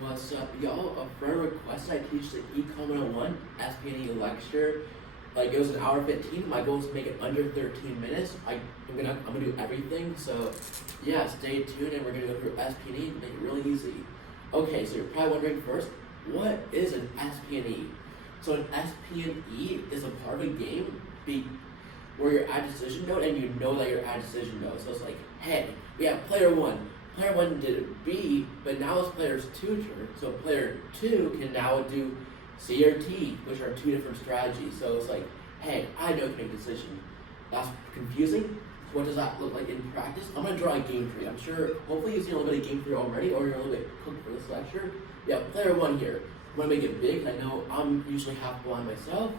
What's up, y'all? A friend requested I teach the Econ 101 SPNE lecture. Like, it was an hour 15. My goal is to make it under 13 minutes. I'm gonna do everything. So, yeah, stay tuned, and we're gonna go through SPNE and make it really easy. Okay, so you're probably wondering first, what is an SPNE? So an SPNE is a part of a game where you're at decision node and you know that you're at decision node. So it's like, hey, we have player one. Player one did B, but now it's player's two turn. So player two can now do C or T, which are two different strategies. So it's like, hey, I know I can make a decision. That's confusing. So what does that look like in practice? I'm gonna draw a game tree. I'm sure, hopefully you've seen a little bit of game tree already, or you're a little bit cooked for this lecture. Yeah, player one here. I'm gonna make it big. I know I'm usually half blind myself.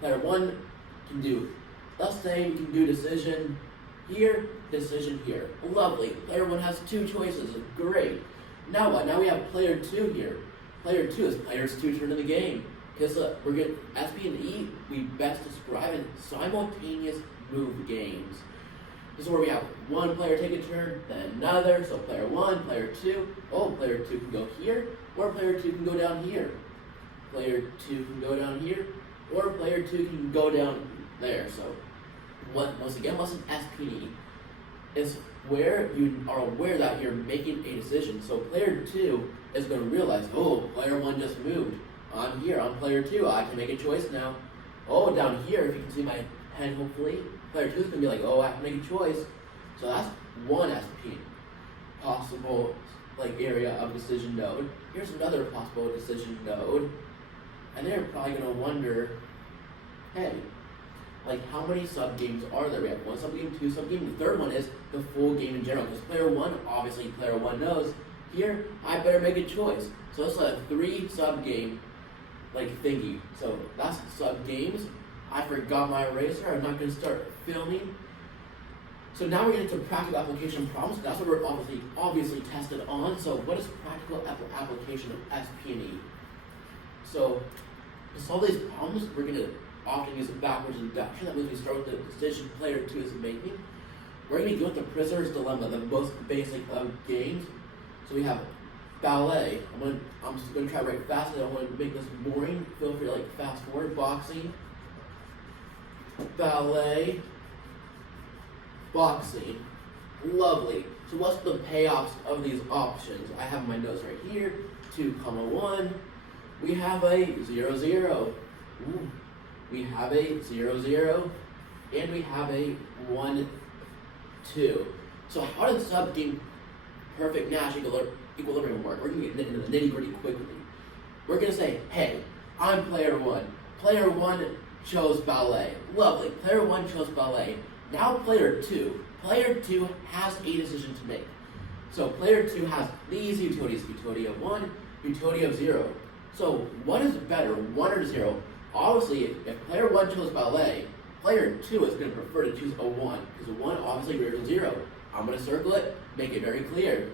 Player one can do, let's say you can do decision here, decision here. Lovely. Player one has two choices. Great. Now what? Now we have player two here. Player two is player's two turn in the game. Because we're getting SPNE, we best describe in simultaneous move games. This is where we have one player take a turn, then another. So player one, player two. Oh, player two can go here, or player two can go down here. Player two can go down here, or player two can go down there. So once again, what's an SPNE? It's where you are aware that you're making a decision. So player two is going to realize, oh, player one just moved. I'm here, I'm player two, I can make a choice now. Oh, down here, if you can see my pen hopefully, player two is going to be like, oh, I have to make a choice. So that's one SP, possible area of decision node. Here's another possible decision node. And they're probably going to wonder, hey, how many sub-games are there? We have one sub-game, two sub-game. The third one is the full game in general. Because player one, obviously player one knows, here, I better make a choice. So it's a 3 sub-game thingy. So that's sub-games. I forgot my eraser. I'm not going to start filming. So now we're getting to practical application problems. That's what we're obviously tested on. So what is practical application of SPNE? So to solve these problems, we're going to often use a backwards induction. That means we start with the decision player two is making. We're going to go with the prisoner's dilemma, the most basic of games. So we have ballet. I'm just going to try to write fast. I don't want to make this boring. Feel free to fast forward. Boxing, ballet, boxing. Lovely. So what's the payoffs of these options? I have my notes right here. 2, 1. We have a 0, 0. Ooh. We have a 0, 0, and we have a 1, 2. So how does sub-game perfect Nash equilibrium work? We're going to get into the nitty-gritty quickly. We're going to say, hey, I'm player one. Player one chose ballet. Lovely. Player one chose ballet. Now player two. Player two has a decision to make. So player two has these utilities, utility of 1, utility of 0. So what is better, 1 or 0? Obviously, if player one chose ballet, player two is going to prefer to choose a 1, because a 1 obviously greater than 0. I'm going to circle it, make it very clear.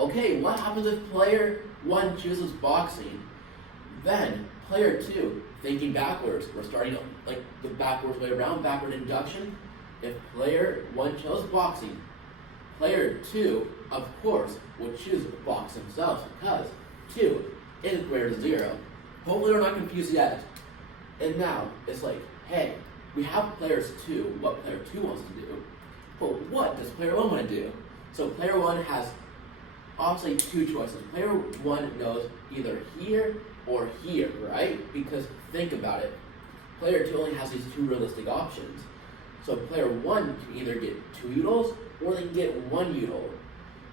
Okay, what happens if player one chooses boxing? Then player two, thinking backwards, we're starting the backwards way around, backward induction. If player one chose boxing, player two, of course, would choose box themselves, because 2 is greater than 0. Hopefully we're not confused yet. And now, it's hey, we have players two, what player two wants to do, but what does player one want to do? So player one has obviously 2 choices. Player one knows either here or here, right? Because think about it. Player two only has these 2 realistic options. So player one can either get 2 utils or they can get 1 util,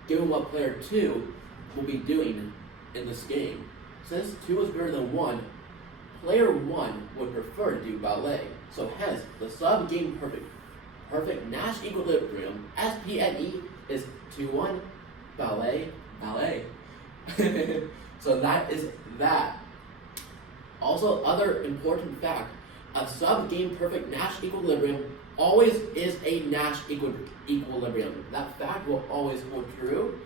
given what player two will be doing in this game. Since 2 is greater than 1, player 1 would prefer to do ballet. So hence, the sub-game perfect Nash equilibrium, SPNE, is 2, 1, ballet, ballet. So that is that. Also, other important fact, a sub-game perfect Nash equilibrium always is a Nash equilibrium. That fact will always hold true.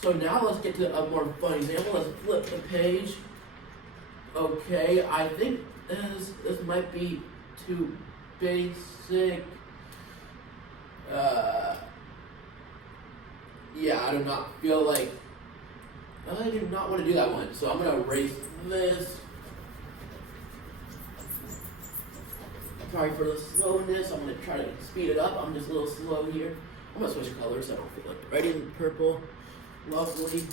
So now let's get to a more fun example. Let's flip the page. Okay, I think this might be too basic. Yeah, I do not feel like I do not want to do that one, so I'm going to erase this. Sorry for the slowness. I'm going to try to speed it up. I'm just a little slow here. I'm going to switch colors so I don't feel like writing purple. Lovely.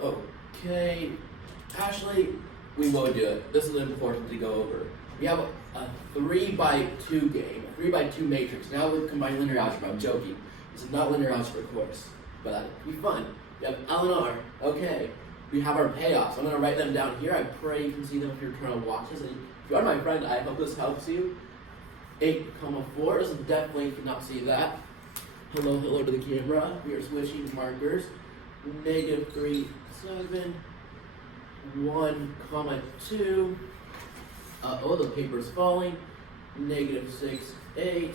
Okay. Ashley, we will do it. This is important to go over. We have a 3x2 game, a 3x2 matrix. Now we'll combine linear algebra. I'm joking. This is not linear algebra course, but that'll be fun. We have L and R. Okay. We have our payoffs. I'm going to write them down here. I pray you can see them if you're trying to watch this. And if you are my friend, I hope this helps you. 8,4. This is definitely cannot see that. Hello to the camera. We are switching markers. -3, 7. 1,2. Oh, the paper's falling. -6, 8.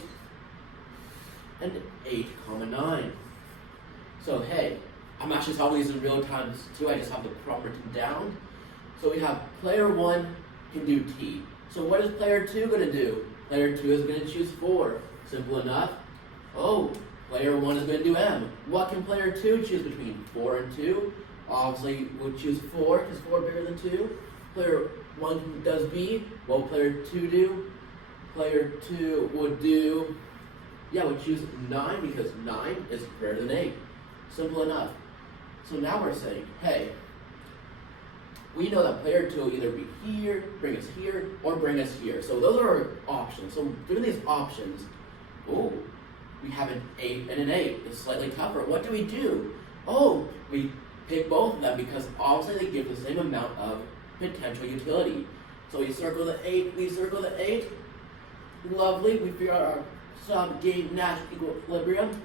And 8,9. So hey, I'm actually solving these in real time too. I just have the prompt written down. So we have player 1 can do T. So what is player 2 going to do? Player 2 is going to choose 4. Simple enough. Oh, player 1 is going to do M. What can player 2 choose between 4 and 2? Obviously, we'll choose 4 because 4 bigger than 2. Player 1 does B. What will player 2 do? Player 2 would do, we'll choose 9 because 9 is greater than 8. Simple enough. So now we're saying, hey, we know that player 2 will either be here, bring us here, or bring us here. So those are our options. So given these options, we have an 8 and an 8. It's slightly tougher. What do we do? We pick both of them because obviously they give the same amount of potential utility. So we circle the 8, we circle the 8. Lovely. We figure out our subgame Nash equilibrium.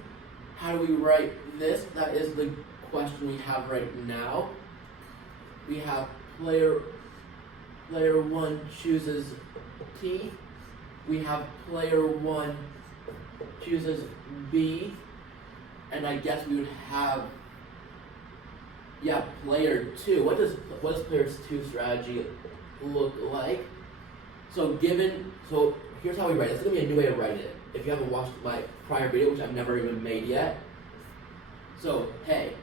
How do we write this? That is the question we have right now. We have player 1 chooses T. We have player 1 chooses B. And I guess we would have player 2. What does player 2 strategy look like? So here's how we write it. This is going to be a new way of writing it. If you haven't watched my prior video, which I've never even made yet. So, hey,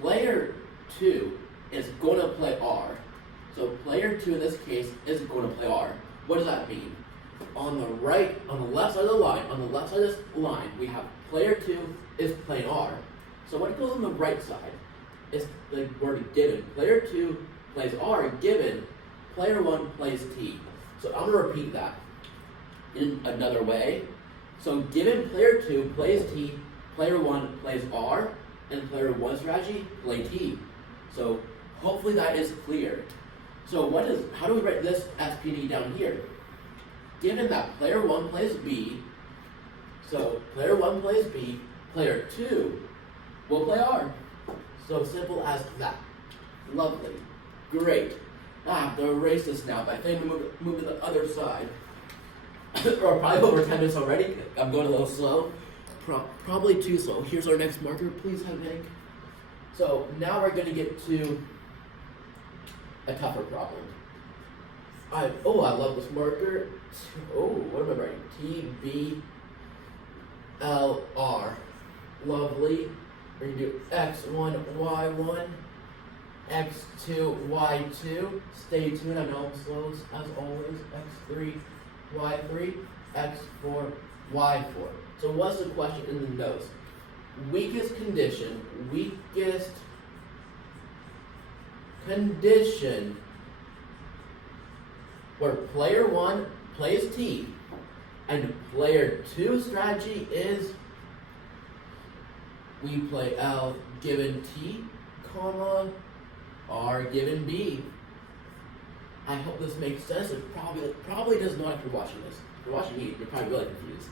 player 2 is going to play R. So player 2 in this case is going to play R. What does that mean? On the left side of this line, we have player 2 is playing R. So what goes on the right side is the word given. Player 2 plays R given player 1 plays T. So I'm going to repeat that in another way. So given player 2 plays T, player 1 plays R, and player 1 strategy, play T. So hopefully that is clear. So how do we write this SPNE down here? Given that player 1 plays B, so player 1 plays B, player 2 will play R. So simple as that. Lovely. Great. I have to erase this now, but I think I'm going to move to the other side. Or probably over 10 minutes already. I'm going a little slow. Probably too slow. Here's our next marker. Please, Hank. So now we're going to get to a tougher problem. I love this marker. What am I writing? TBLR. Lovely. We're going to do X1, Y1, X2, Y2. Stay tuned. I know I'm slow as always. X3, Y3, X4, Y4. So what's the question in the notes? Weakest condition where player 1 plays T and player 2 strategy is we play L given T, comma, R given B. I hope this makes sense. It probably does not if you're watching this. If you're watching me, you're probably really confused.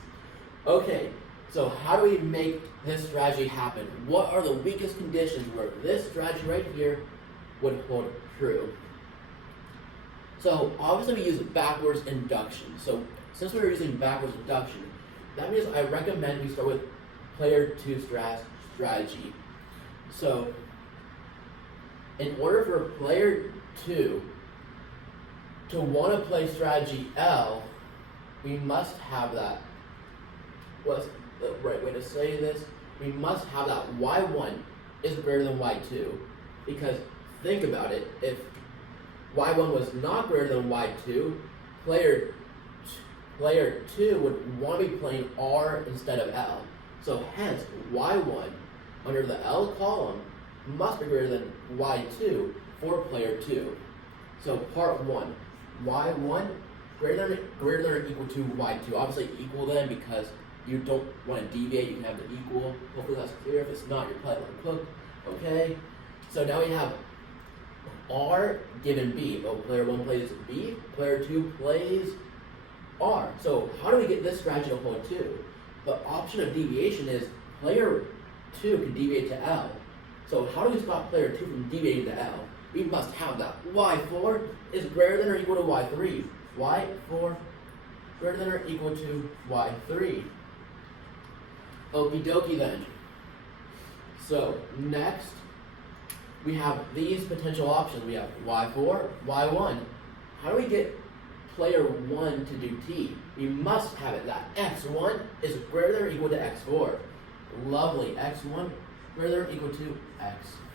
Okay, so how do we make this strategy happen? What are the weakest conditions where this strategy right here would hold true? So obviously we use backwards induction. So since we're using backwards induction, that means I recommend we start with player 2 strategy. So in order for player 2 to want to play strategy L, we must have that. What's the right way to say this? We must have that Y1 is greater than Y2. Because think about it, if y1 was not greater than y2, player 2 would want to be playing R instead of L. So hence, y1 under the L column must be greater than y2 for player 2. So part 1, y1 greater than or equal to y2. Obviously equal then because you don't want to deviate, you can have the equal. Hopefully that's clear. If it's not, you're probably like cooked. Okay? So now we have R given B. Oh, player 1 plays B, player 2 plays R. So how do we get this strategy to hold too? The option of deviation is player 2 can deviate to L. So how do we stop player 2 from deviating to L? We must have that y4 is greater than or equal to y3. y4 greater than or equal to y3. Okie dokie then. So next, we have these potential options. We have y4, y1. How do we get player 1 to do t? We must have it that x1 is greater than or equal to x4. Lovely. x1 greater than or equal to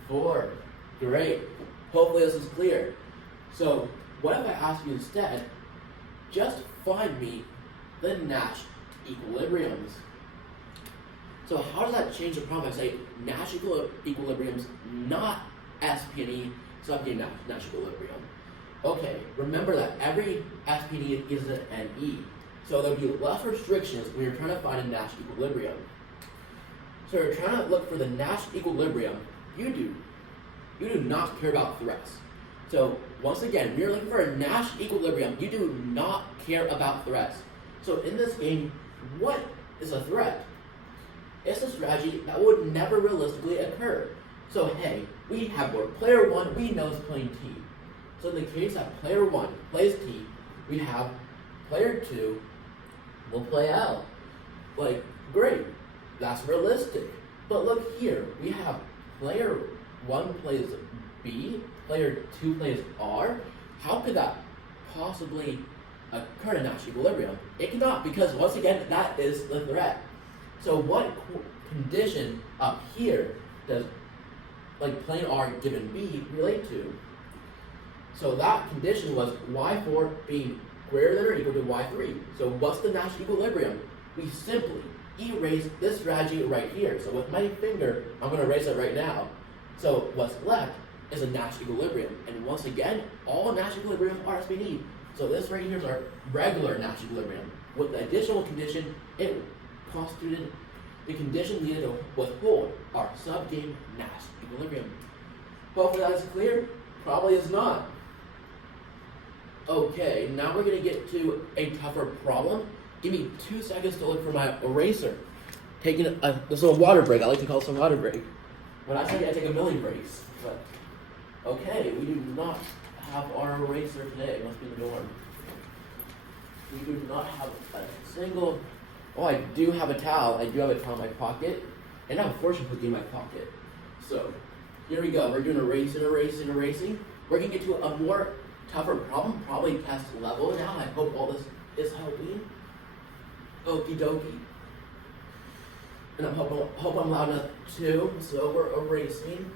x4. Great. Hopefully this is clear. So what if I ask you instead, just find me the Nash equilibriums. So how does that change the problem? I say Nash equilibriums, not SPNE subgame Nash equilibrium. Okay, remember that every SPNE is an NE. So there'll be less restrictions when you're trying to find a Nash equilibrium. So you're trying to look for the Nash equilibrium. You do not care about threats. So once again, when you're looking for a Nash equilibrium, you do not care about threats. So in this game, what is a threat? It's a strategy that would never realistically occur. So hey, we have where player 1 we know is playing T. So in the case that player 1 plays T, we have player 2 will play L. Like, great, that's realistic. But look here, we have player 1 plays B, player 2 plays R. How could that possibly occur in Nash equilibrium? It cannot, because once again, that is the threat. So what condition up here does like playing R given B relate to? So that condition was y4 being greater than or equal to y3. So what's the Nash equilibrium? We simply erase this strategy right here. So with my finger, I'm going to erase it right now. So what's left is a Nash equilibrium. And once again, all Nash equilibrium are SPNE. So this right here is our regular Nash equilibrium. With the additional condition, it constituted the condition needed to withhold our subgame Nash equilibrium. Hopefully that is clear. Probably is not. Okay, now we're going to get to a tougher problem. Give me 2 seconds to look for my eraser. Taking this little water break. I like to call this a water break. When I say I take a million breaks. But okay, we do not have our eraser today. It must be in the dorm. We do not have a single. Oh, I do have a towel. I do have a towel in my pocket, and I have a fortune cookie in my pocket. So here we go. We're doing erasing. We're gonna get to a more tougher problem, probably test level now. I hope all this is helping. Okie dokie. And I hope I'm loud enough too. So we're erasing.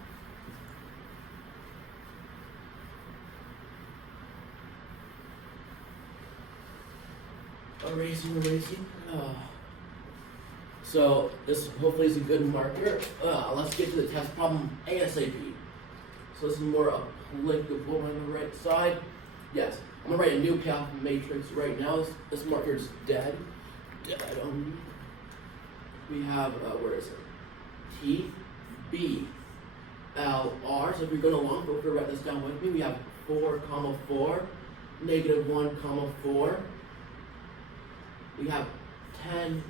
Erasing. So this hopefully is a good marker. Let's get to the test problem ASAP. So this is more applicable on the right side. Yes, I'm gonna write a new path matrix right now. This marker is dead. We have where is it? T, B, L, R. So if you're going along, feel free to write this down with me. We have 4, 4, -1, 4. We have 10,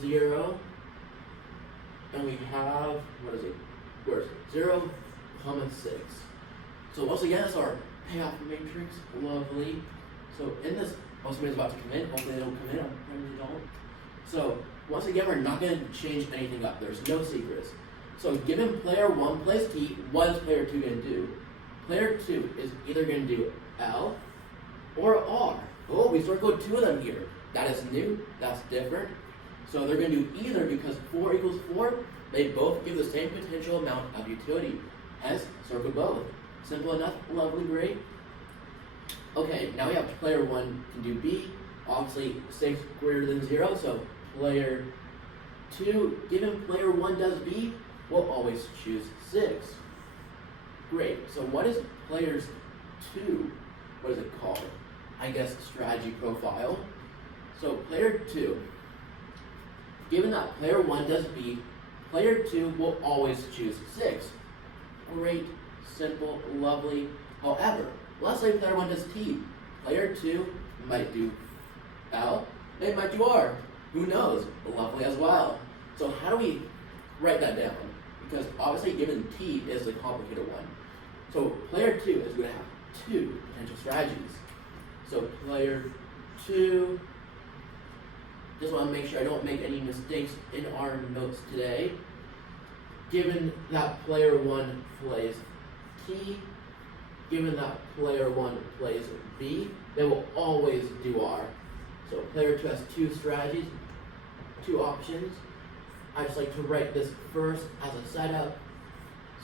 0, and we have, where is it? 0, 6. So once again, that's our payoff matrix. Lovely. So in this, somebody's about to come in. Hopefully they don't come in. I probably don't. So once again, we're not going to change anything up. There's no secrets. So given player 1 plays T, what is player 2 going to do? Player 2 is either going to do L or R. Oh, we sort of got 2 of them here. That is new. That's different. So they're going to do either because 4 equals 4. They both give the same potential amount of utility. Hence, circle both. Simple enough, lovely, great. Okay, now we have player 1 can do B. Obviously, 6 greater than 0, so player 2, given player 1 does B, we'll always choose 6. Great, so what is players 2? What is it called? I guess strategy profile. So player 2, given that player 1 does B, player 2 will always choose 6. Great, simple, lovely. However, let's say player 1 does T. Player 2 might do L, they might do R. Who knows? Lovely as well. So how do we write that down? Because obviously given T is the complicated one. So player 2 is going to have 2 potential strategies. So player 2, just want to make sure I don't make any mistakes in our notes today. Given that player 1 plays T, given that player 1 plays B, they will always do R. So player 2 has 2 strategies, 2 options. I just like to write this first as a setup.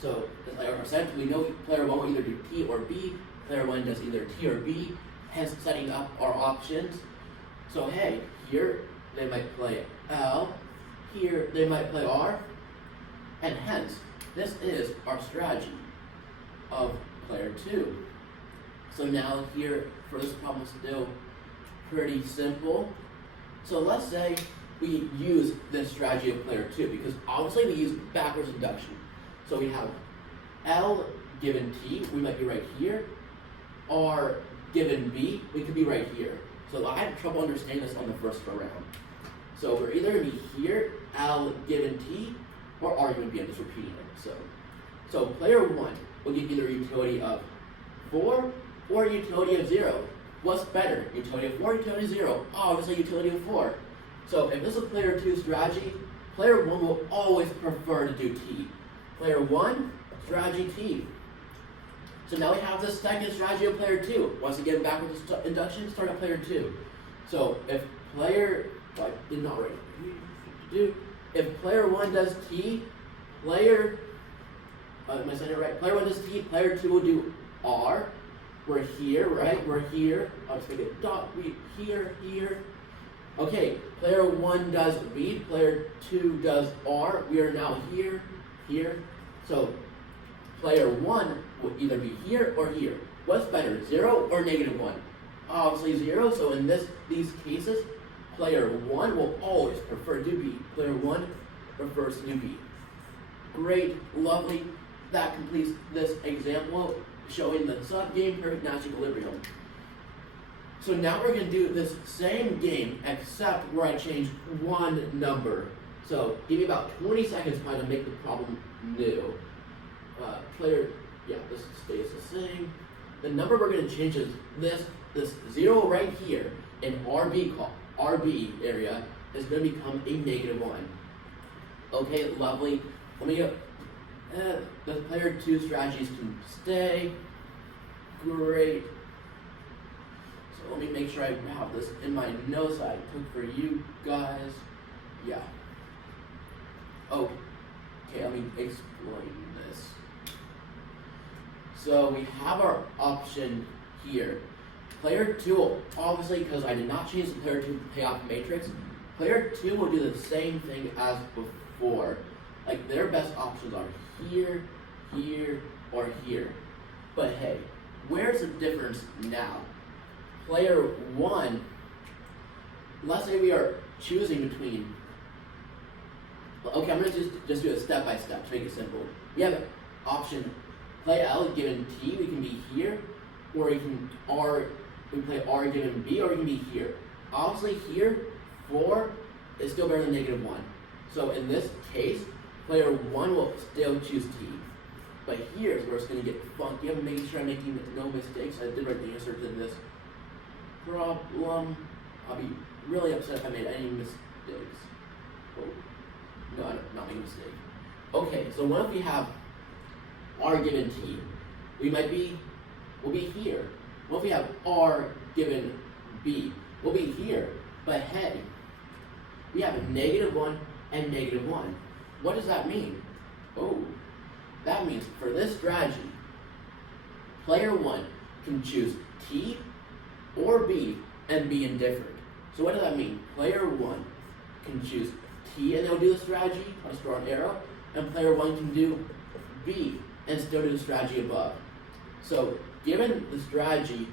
So as like our setup, we know player 1 will either do T or B. Player 1 does either T or B, hence setting up our options. So hey, here they might play L, here they might play R, and hence this is our strategy of player 2. So now here for this problem still pretty simple. So let's say we use this strategy of player 2 because obviously we use backwards induction. So we have L given T, we might be right here. R given B, we could be right here. So I had trouble understanding this on the first go round. So we're either going to be here, L given T, or R given B. I'm just repeating it. So player 1 will get either utility of 4 or utility of 0. What's better, utility of 4 or utility of 0? Obviously utility of 4. So if this is player 2 strategy, player 1 will always prefer to do T. Player 1, strategy T. So now we have the second strategy of player 2. Once again, backwards induction, start at player 2. So if player, well, I did not write. If player 1 does T, player, am I saying it right? Player 1 does T, player 2 will do R. We're here, right? We're here. I'll just make it dot, we here, here. Okay, player 1 does B, player 2 does R. We are now here, here. So player 1 will either be here or here. What's better, 0 or -1? Obviously 0, so in these cases, player 1 will always prefer to do B. Player 1 prefers to do B. Great, lovely. That completes this example showing the subgame perfect Nash equilibrium. So now we're going to do this same game except where I change one number. So give me about 20 seconds probably to make the problem new. This stays the same. The number we're going to change is this 0 right here in RB area is going to become a -1. Okay, lovely. Let me go. The player 2 strategies can stay. Great. So let me make sure I have this in my notes that I took for you guys. Yeah. Okay, let me explain this. So we have our option here. Player 2 will, obviously, because I did not change the player 2 payoff matrix, player 2 will do the same thing as before. Like their best options are here, here, or here. But hey, where's the difference now? Player 1, let's say we are choosing between, okay, I'm going to just do it step by step to make it simple. We have an option, play L given T, we can be here, or we can play R given B, or we can be here. Obviously here, 4 is still better than -1. So in this case, player 1 will still choose T. But here's where it's going to get funky. I'm making sure I'm making no mistakes. I did write the answer to this problem. I'll be really upset if I made any mistakes. Oh, no, I'm not making a mistake. Okay, so what if we have R given T? We'll be here. What if we have R given B? We'll be here. But hey, we have -1 and -1. What does that mean? Oh, That means for this strategy, player 1 can choose T or B and be indifferent. So what does that mean? Player 1 can choose T and they'll do the strategy, I'll draw an arrow, and player 1 can do B and still do the strategy above. So given the strategy,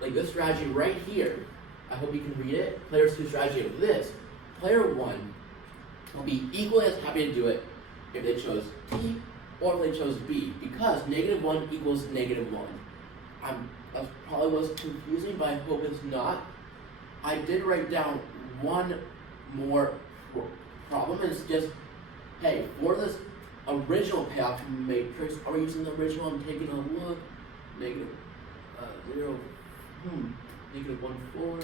like this strategy right here, I hope you can read it, player 2 strategy of this, player 1 will be equally as happy to do it if they chose T or if they chose B, because -1 equals -1. That probably was confusing, but I hope it's not. I did write down one more problem, and it's just, hey, for this original payoff matrix, are we using the original? I'm taking a look. -0, -1, 4.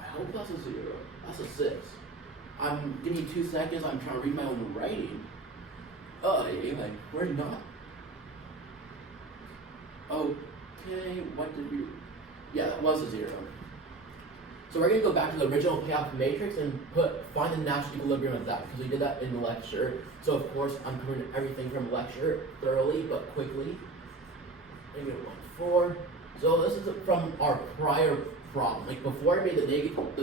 I hope that's a 0. That's a 6. Give me 2 seconds. I'm trying to read my own writing. Like, we're not. Okay, what did we? Yeah, that was a 0. So we're gonna go back to the original payoff matrix and find the Nash equilibrium of that, because we did that in the lecture. So of course, I'm covering everything from lecture thoroughly but quickly. -1, 4. So this is from our prior problem. Like before I made the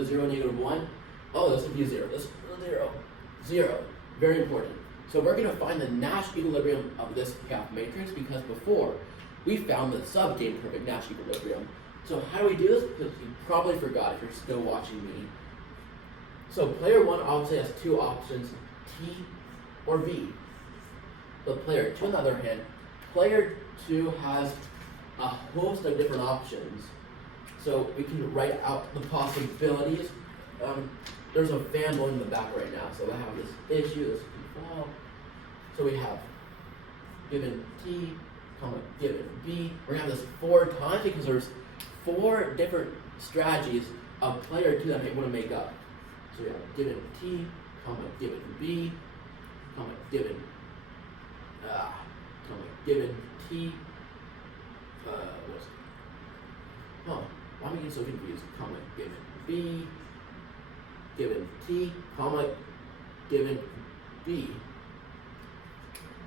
0, -1. Oh, this would be a 0. This is a 0. 0. Very important. So we're gonna find the Nash equilibrium of this payoff matrix, because before we found the subgame perfect Nash equilibrium. So how do we do this? Because you probably forgot if you're still watching me. So player 1 obviously has 2 options, T or B. But player 2, on the other hand, player 2 has a host of different options. So we can write out the possibilities. There's a fan blowing in the back right now, so I have this issue, this fall. So we have given T, given B. We're gonna have this 4 times because there's 4 different strategies of player 2 that we want to make up. So we have given T, given B, given T. Why am I getting so confused? Given B, given T, given B.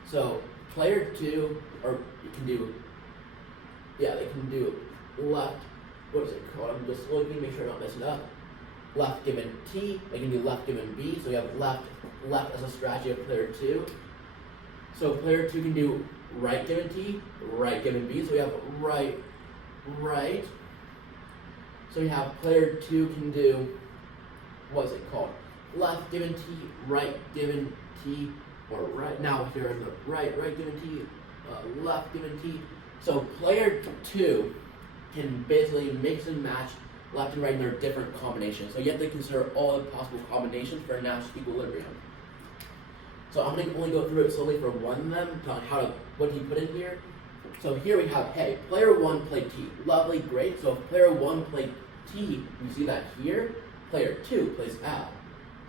So player 2, or you can do, they can do left, what is it called? I'm just looking, make sure I'm not messing up. Left given T, they can do left given B, so we have left as a strategy of player 2. So player 2 can do right given T, right given B, so we have right. So we have player 2 can do, what is it called? Left given T, right given T, or right, now here in the right given T, left given T. So player 2 can basically mix and match left and right in their different combinations. So you have to consider all the possible combinations for a Nash equilibrium. So I'm going to only go through it slowly for one of them, what he put in here. So here we have, hey, player 1 played T. Lovely, great. So if player 1 played T, we see that here. Player 2 plays L.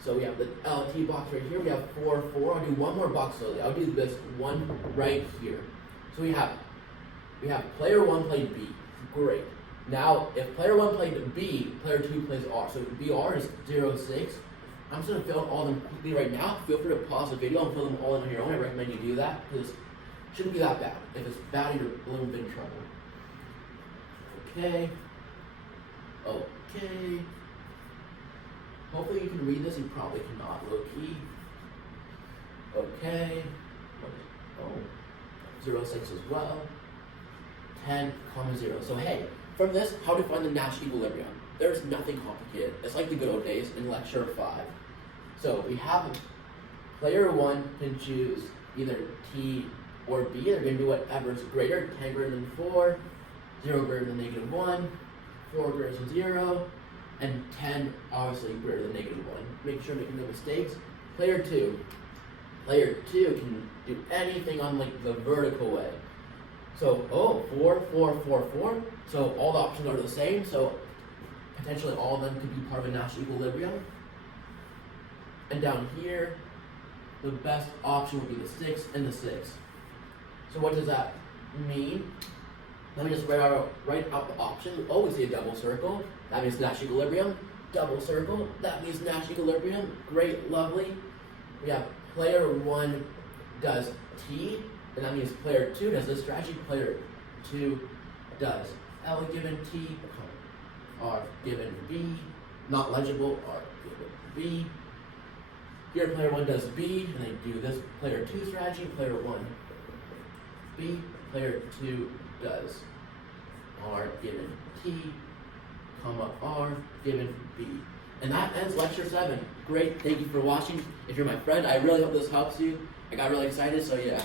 So we have the LT box right here. We have 4, 4. I'll do one more box slowly. I'll do this one right here. So we have player 1 played B. Great. Now, if player 1 played B, player 2 plays R. So BR is 0, 6. I'm just going to fill in all of them quickly right now. Feel free to pause the video and fill them all in on your own. I recommend you do that because it shouldn't be that bad. If it's bad, you're a little bit in trouble. Okay. Hopefully you can read this. You probably cannot, low key. Okay. 0, 6 as well. 10, 0. So hey, from this, how to find the Nash equilibrium? There's nothing complicated. It's like the good old days in lecture 5. So we have player 1 can choose either T or B. They're going to do whatever is greater, 10 greater than 4, 0 greater than -1, 4 greater than 0, and 10 obviously greater than -1. Make sure making no mistakes. Player 2 can do anything on like the vertical way. So 4, 4, 4, 4. So all the options are the same. So potentially all of them could be part of a Nash equilibrium. And down here, the best option would be the 6 and the 6. So what does that mean? Let me just write out the options. Oh, we see a double circle. That means Nash equilibrium. Double circle. That means Nash equilibrium. Great, lovely. We have player 1 does T, then that means player 2 does this strategy, player 2 does L given T, R given B, not legible, R given B. Here player 1 does B, and they do this player 2 strategy, player 1 B, player 2 does R given T, comma R given B. And that ends lecture 7. Great, thank you for watching. If you're my friend, I really hope this helps you. I got really excited, so yeah.